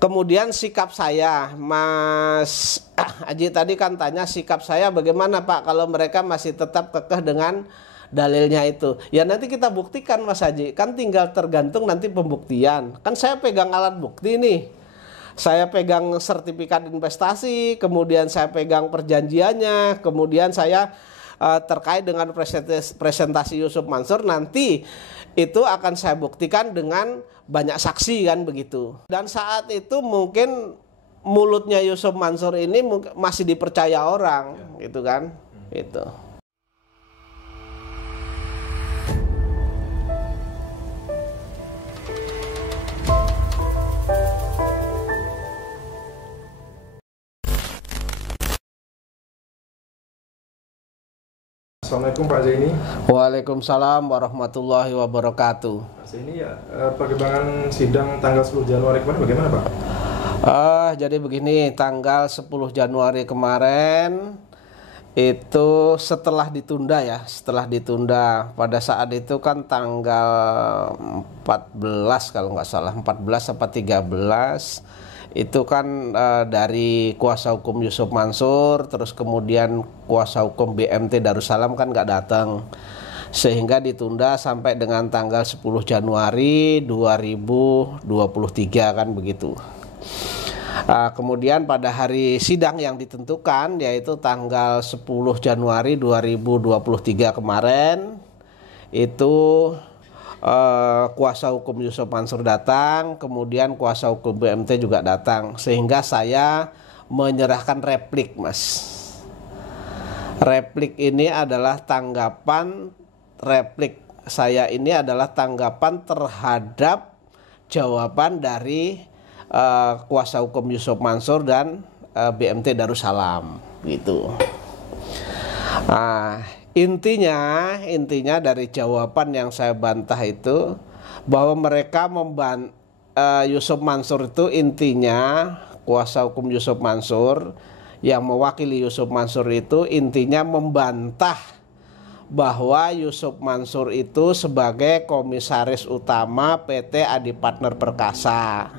Kemudian sikap saya, Mas Aji tadi kan tanya sikap saya bagaimana Pak kalau mereka masih tetap kekeh dengan dalilnya itu. Ya nanti kita buktikan Mas Haji, kan tinggal tergantung nanti pembuktian. Kan saya pegang alat bukti nih. Saya pegang sertifikat investasi, kemudian saya pegang perjanjiannya, kemudian saya terkait dengan presentasi Yusuf Mansur nanti itu akan saya buktikan dengan banyak saksi kan begitu. Dan saat itu mungkin mulutnya Yusuf Mansur ini masih dipercaya orang gitu kan. Itu. Assalamualaikum Pak Zaini. Waalaikumsalam warahmatullahi wabarakatuh. Pak Zaini, ya perkembangan sidang tanggal 10 Januari kemarin bagaimana Pak? Jadi begini, tanggal 10 Januari kemarin itu setelah ditunda ya, pada saat itu kan tanggal 14 kalau nggak salah, 14 apa 13 itu kan dari kuasa hukum Yusuf Mansur, terus kemudian kuasa hukum BMT Darussalam kan nggak datang, sehingga ditunda sampai dengan tanggal 10 Januari 2023 kan begitu. Kemudian pada hari sidang yang ditentukan yaitu tanggal 10 Januari 2023 kemarin itu kuasa hukum Yusuf Mansur datang, kemudian kuasa hukum BMT juga datang, sehingga saya menyerahkan replik, Mas. Replik ini adalah tanggapan terhadap jawaban dari kuasa hukum Yusuf Mansur dan BMT Darussalam gitu. Intinya dari jawaban yang saya bantah itu bahwa mereka Yusuf Mansur itu intinya kuasa hukum Yusuf Mansur yang mewakili Yusuf Mansur itu intinya membantah bahwa Yusuf Mansur itu sebagai komisaris utama PT Adi Partner Perkasa.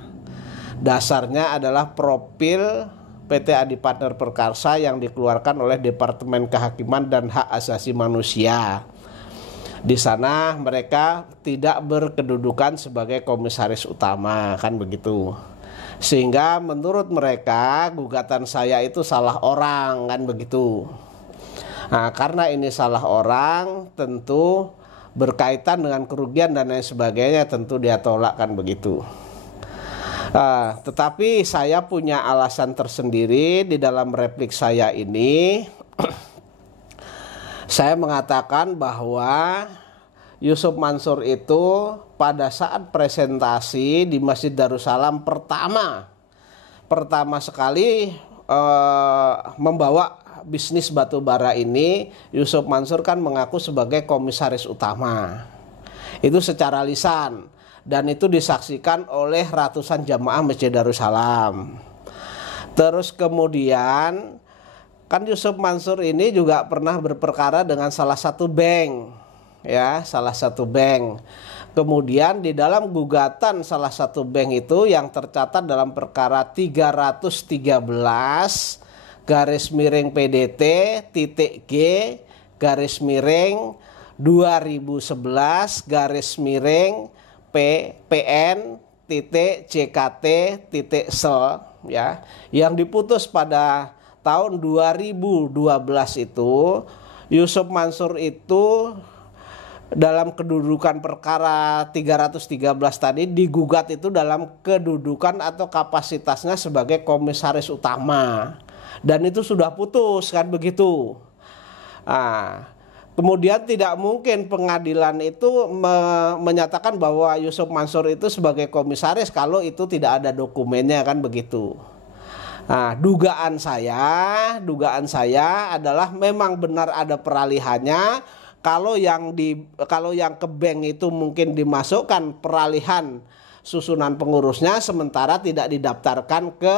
Dasarnya adalah profil PT Adi Partner Perkasa yang dikeluarkan oleh Departemen Kehakiman dan Hak Asasi Manusia. Di sana mereka tidak berkedudukan sebagai komisaris utama, kan begitu. Sehingga menurut mereka gugatan saya itu salah orang, kan begitu. Nah, karena ini salah orang, tentu berkaitan dengan kerugian dan lain sebagainya, tentu dia tolak, kan begitu. Tetapi saya punya alasan tersendiri di dalam replik saya ini. Saya mengatakan bahwa Yusuf Mansur itu pada saat presentasi di Masjid Darussalam pertama sekali membawa bisnis batubara ini, Yusuf Mansur kan mengaku sebagai komisaris utama. Itu secara lisan. Dan itu disaksikan oleh ratusan jamaah Masjid Darussalam. Terus kemudian kan Yusuf Mansur ini juga pernah berperkara dengan salah satu bank. Kemudian di dalam gugatan salah satu bank itu yang tercatat dalam perkara 313 /PDT /G /2011 PPN.JKT.sel ya, yang diputus pada tahun 2012 itu, Yusuf Mansur itu dalam kedudukan perkara 313 tadi digugat itu dalam kedudukan atau kapasitasnya sebagai komisaris utama, dan itu sudah putus kan begitu. Kemudian tidak mungkin pengadilan itu menyatakan bahwa Yusuf Mansur itu sebagai komisaris kalau itu tidak ada dokumennya, kan begitu. Dugaan saya adalah memang benar ada peralihannya. Kalau yang ke bank itu mungkin dimasukkan peralihan susunan pengurusnya, sementara tidak didaftarkan ke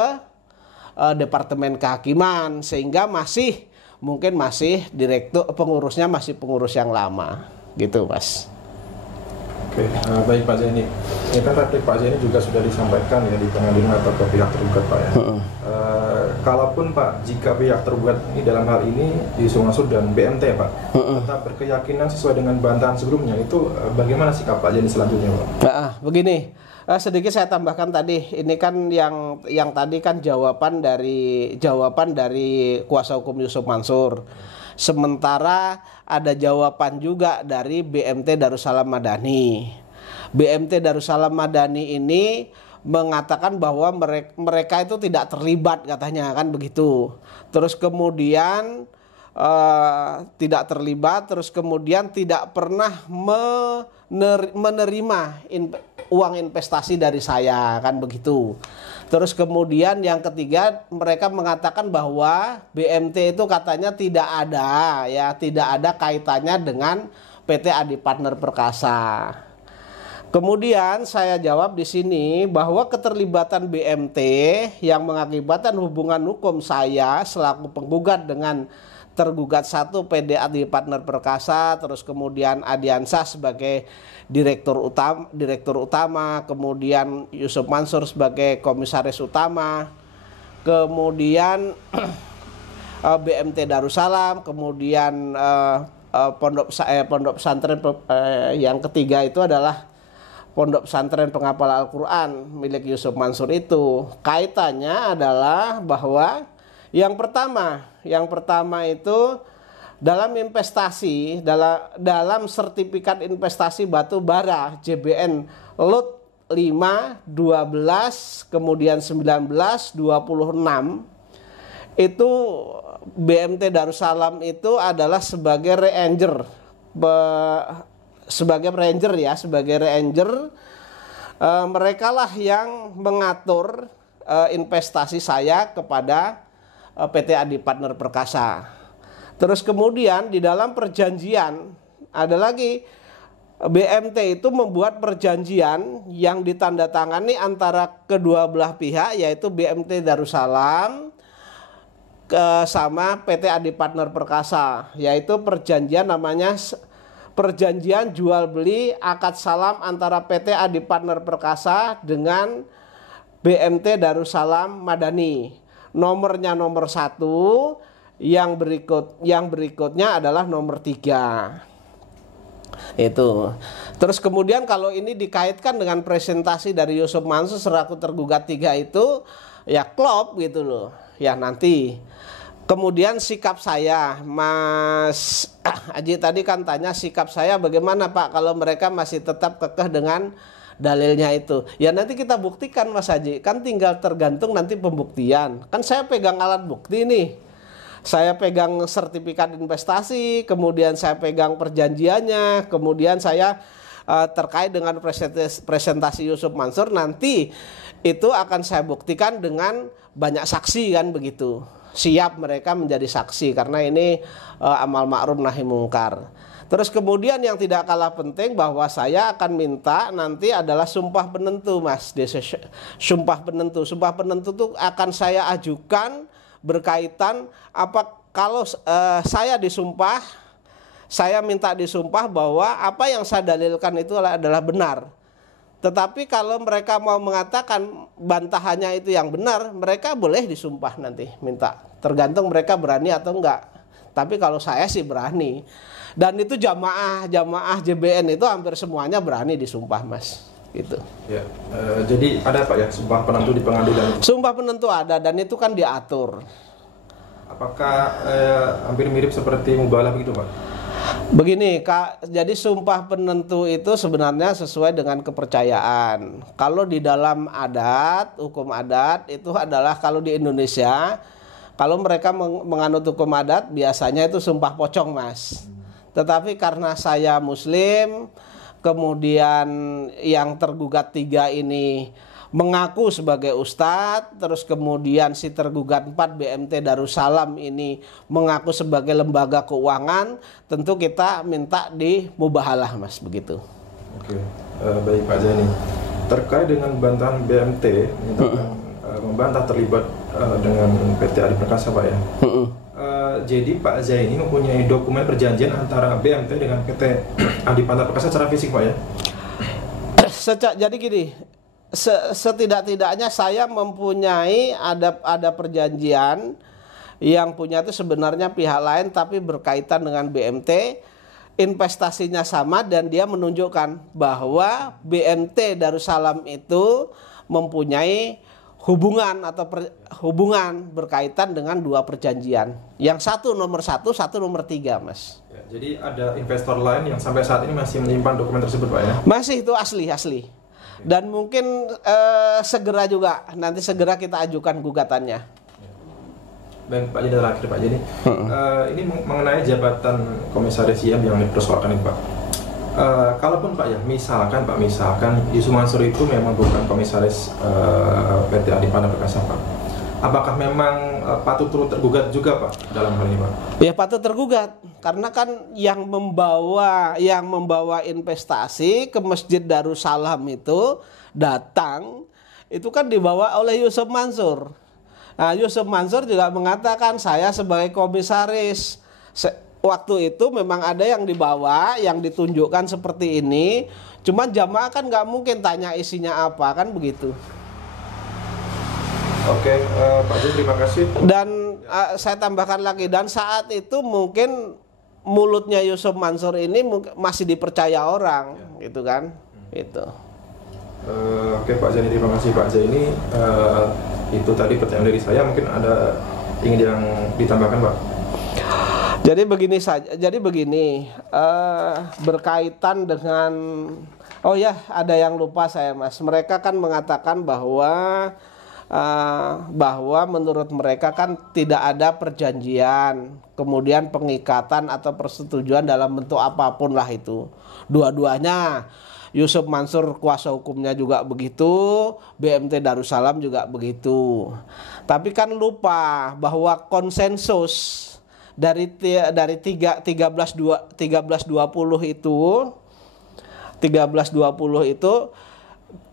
Departemen Kehakiman, sehingga mungkin masih direktur pengurusnya masih pengurus yang lama gitu, Mas. Oke, baik Pak Zaini. Ini kan replik Pak Zaini juga sudah disampaikan ya di pengadilan atau ke pihak tergugat Pak ya. Kalaupun Pak, jika pihak tergugat ini dalam hal ini Yusuf Mansur dan BMT Pak, tetap berkeyakinan sesuai dengan bantahan sebelumnya, itu bagaimana sikap Pak Zaini selanjutnya Pak? Begini, sedikit saya tambahkan tadi. Ini kan yang tadi kan jawaban dari kuasa hukum Yusuf Mansur. Sementara ada jawaban juga dari BMT Darussalam Madani. BMT Darussalam Madani ini mengatakan bahwa mereka itu tidak terlibat, katanya kan begitu. Terus kemudian tidak terlibat, terus kemudian tidak pernah menerima uang investasi dari saya, kan begitu. Terus kemudian yang ketiga, mereka mengatakan bahwa BMT itu katanya tidak ada kaitannya dengan PT Adi Partner Perkasa. Kemudian saya jawab di sini bahwa keterlibatan BMT yang mengakibatkan hubungan hukum saya selaku penggugat dengan tergugat satu PD Adi Partner Perkasa, terus kemudian Adiansah sebagai direktur utama, kemudian Yusuf Mansur sebagai komisaris utama, kemudian BMT Darussalam, kemudian pondok pesantren yang ketiga itu adalah Pondok Pesantren Penghafal Al-Quran milik Yusuf Mansur itu. Kaitannya adalah bahwa yang pertama itu dalam investasi, dalam sertifikat investasi batu bara JBN Lot 5, 12, kemudian 19, 26, itu BMT Darussalam itu adalah sebagai ranger, mereka lah yang mengatur investasi saya kepada PT Adi Partner Perkasa. Terus kemudian di dalam perjanjian ada lagi, BMT itu membuat perjanjian yang ditandatangani antara kedua belah pihak, yaitu BMT Darussalam sama PT Adi Partner Perkasa, yaitu perjanjian namanya perjanjian jual beli akad salam antara PT Adi Partner Perkasa dengan BMT Darussalam Madani. Nomornya nomor 1, yang berikutnya adalah nomor 3. Itu. Terus kemudian kalau ini dikaitkan dengan presentasi dari Yusuf Mansur selaku tergugat 3 itu, ya klop gitu loh. Ya nanti. Kemudian sikap saya, Mas Aji tadi kan tanya sikap saya bagaimana Pak kalau mereka masih tetap kekeh dengan dalilnya itu. Ya nanti kita buktikan Mas Haji, kan tinggal tergantung nanti pembuktian. Kan saya pegang alat bukti nih. Saya pegang sertifikat investasi, kemudian saya pegang perjanjiannya, kemudian saya terkait dengan presentasi Yusuf Mansur, nanti itu akan saya buktikan dengan banyak saksi, kan begitu. Siap mereka menjadi saksi karena ini amal ma'ruf nahi mungkar. Terus kemudian yang tidak kalah penting bahwa saya akan minta nanti adalah sumpah penentu, Mas. Sumpah penentu itu akan saya ajukan berkaitan apa kalau saya disumpah, saya minta disumpah bahwa apa yang saya dalilkan itu adalah benar. Tetapi kalau mereka mau mengatakan bantahannya itu yang benar, mereka boleh disumpah nanti minta. Tergantung mereka berani atau enggak. Tapi kalau saya sih berani. Dan itu jamaah JBN itu hampir semuanya berani disumpah, Mas. Gitu. Ya, jadi ada Pak ya sumpah penentu di pengadilan? Sumpah penentu ada dan itu kan diatur. Apakah hampir mirip seperti mubalah begitu Pak? Begini Kak, jadi sumpah penentu itu sebenarnya sesuai dengan kepercayaan. Kalau di dalam adat, hukum adat itu adalah kalau di Indonesia, kalau mereka menganut hukum adat biasanya itu sumpah pocong, Mas. Tetapi karena saya Muslim, kemudian yang tergugat 3 ini mengaku sebagai ustadz, terus kemudian si tergugat 4 BMT Darussalam ini mengaku sebagai lembaga keuangan, tentu kita minta di mubahalah, Mas, begitu. Oke, baik Pak Zaini. Terkait dengan bantahan BMT membantah terlibat dengan PT Adi Perkasa, Pak ya. Jadi Pak Zaini mempunyai dokumen perjanjian antara BMT dengan PT Adi Partner Perkasa secara fisik, Pak ya? Jadi gini, setidak-tidaknya saya mempunyai ada perjanjian yang punya itu sebenarnya pihak lain tapi berkaitan dengan BMT, investasinya sama dan dia menunjukkan bahwa BMT Darussalam itu mempunyai hubungan hubungan berkaitan dengan dua perjanjian. Yang satu nomor 1, satu nomor 3, Mas. Ya, jadi ada investor lain yang sampai saat ini masih menyimpan dokumen tersebut, Pak ya? Masih, itu asli. Dan mungkin segera juga, nanti segera kita ajukan gugatannya. Baik, Pak Jeni, terakhir Pak Jeni, ini mengenai jabatan komisaris IM yang dipersoalkan ini, Pak. Kalaupun Pak ya, misalkan Yusuf Mansur itu memang bukan komisaris PT Adipana Perkasa, Pak. Apakah memang patut turut tergugat juga, Pak, dalam hal ini, Pak? Ya patut tergugat, karena kan yang membawa investasi ke Masjid Darussalam itu datang, itu kan dibawa oleh Yusuf Mansur. Nah, Yusuf Mansur juga mengatakan saya sebagai komisaris. Waktu itu memang ada yang dibawa, yang ditunjukkan seperti ini. Cuman jamaah kan nggak mungkin tanya isinya apa, kan begitu. Oke, Pak Jeni, terima kasih. Dan saya tambahkan lagi, dan saat itu mungkin mulutnya Yusuf Mansur ini masih dipercaya orang, gitu kan? Itu. Oke, Pak Jeni, terima kasih Pak Jeni. Itu tadi pertanyaan dari saya, mungkin ada yang ditambahkan, Pak? Jadi begini, berkaitan dengan, oh ya, ada yang lupa saya, Mas. Mereka kan mengatakan bahwa menurut mereka kan tidak ada perjanjian, kemudian pengikatan atau persetujuan dalam bentuk apapun lah itu. Dua-duanya, Yusuf Mansur kuasa hukumnya juga begitu, BMT Darussalam juga begitu. Tapi kan lupa bahwa konsensus dari 1320 itu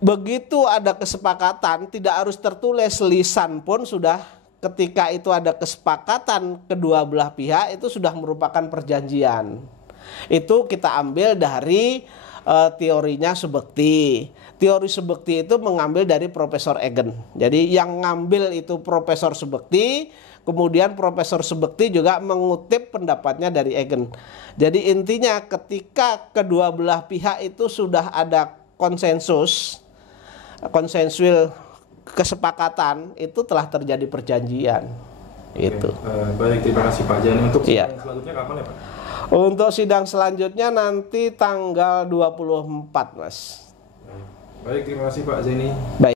begitu ada kesepakatan, tidak harus tertulis, lisan pun sudah, ketika itu ada kesepakatan kedua belah pihak itu sudah merupakan perjanjian. Itu kita ambil dari teorinya Subekti. Teori Subekti itu mengambil dari Profesor Egen. Jadi yang ngambil itu Profesor Subekti, kemudian Profesor Subekti juga mengutip pendapatnya dari Egen. Jadi intinya ketika kedua belah pihak itu sudah ada konsensual kesepakatan, itu telah terjadi perjanjian. Oke, itu. Baik, terima kasih Pak Jani. Untuk sidang selanjutnya kapan ya, Pak? Untuk sidang selanjutnya nanti tanggal 24, Mas. Baik, terima kasih Pak Jani. Baik.